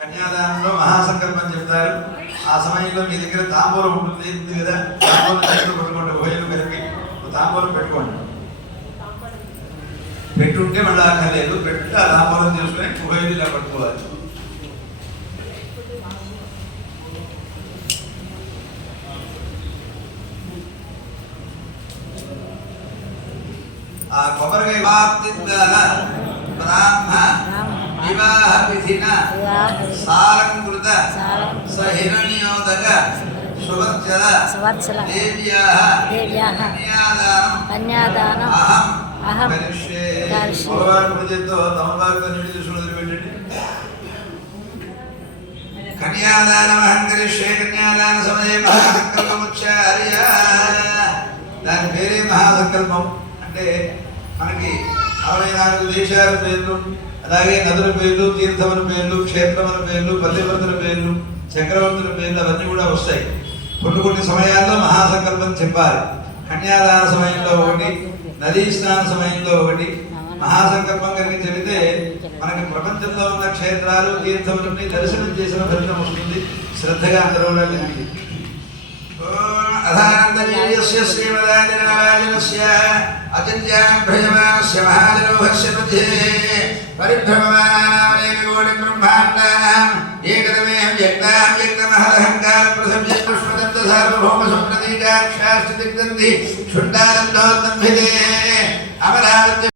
కన్యాదానంలో మహాసంకల్పం చెప్తారు. ఆ సమయంలో మీ దగ్గర తాంబూలం ఉంటుంది కదా, తాంబూలం చేతిలో పెట్టుకోండి. ఉభయలు కలిపి తాంబూలం పెట్టుకోండి. పెట్టుంటే మళ్ళీ అక్కర్లేదు, పెట్టి ఆ తాంబూలం తీసుకుని ఉభయలు ఇలా పట్టుకోవాలి. ఆ కొబ్బరికాయ బ్రాహ్మ వివాహ విధిన సాలంకృత సహిరణ్యోదక సువత్సల దేవ్యాః కన్యాదానం అహం కరిష్యే. కన్యాదానమహం కరిష్యే. కన్యాదాన సమయే మహాసంకల్పముచ్చార్య. దాని పేరే మహాసంకల్పం. అంటే మనకి 64 దేశాల పేర్లు, అలాగే నదుల పేర్లు, తీర్థముల పేర్లు, క్షేత్రముల పేర్లు, పతివ్రతుల పేర్లు, చక్రవర్తుల పేర్లు అవన్నీ కూడా వస్తాయి. కొన్ని సమయాల్లో మహాసంకల్పం చెప్పాలి. కన్యాదాన సమయంలో ఒకటి, నదీ స్నాన సమయంలో ఒకటి. మహాసంకల్పం కనుక చెబితే మనకి ప్రపంచంలో ఉన్న క్షేత్రాలు, తీర్థములని దర్శనం చేసిన ఫలితం వస్తుంది. శ్రద్ధగా అందరూ కూడా వినండి. అధానందవీర్యస్య శ్రీమదాజనరాజనస్య అచింత్యాభ్రయమానస్య మహాజనోహస్య మధ్యే పరిభ్రమమానామనేక కోటి బ్రహ్మాండానాం ఏకదమేహం వ్యక్తాం వ్యక్తమహదహంకార ప్రసవ్య పుష్పదంత సార్వభౌమ సుప్రతీకాక్షాస్తి దిగ్దంధి క్షుండానందోత్తంభిదే అమరావతి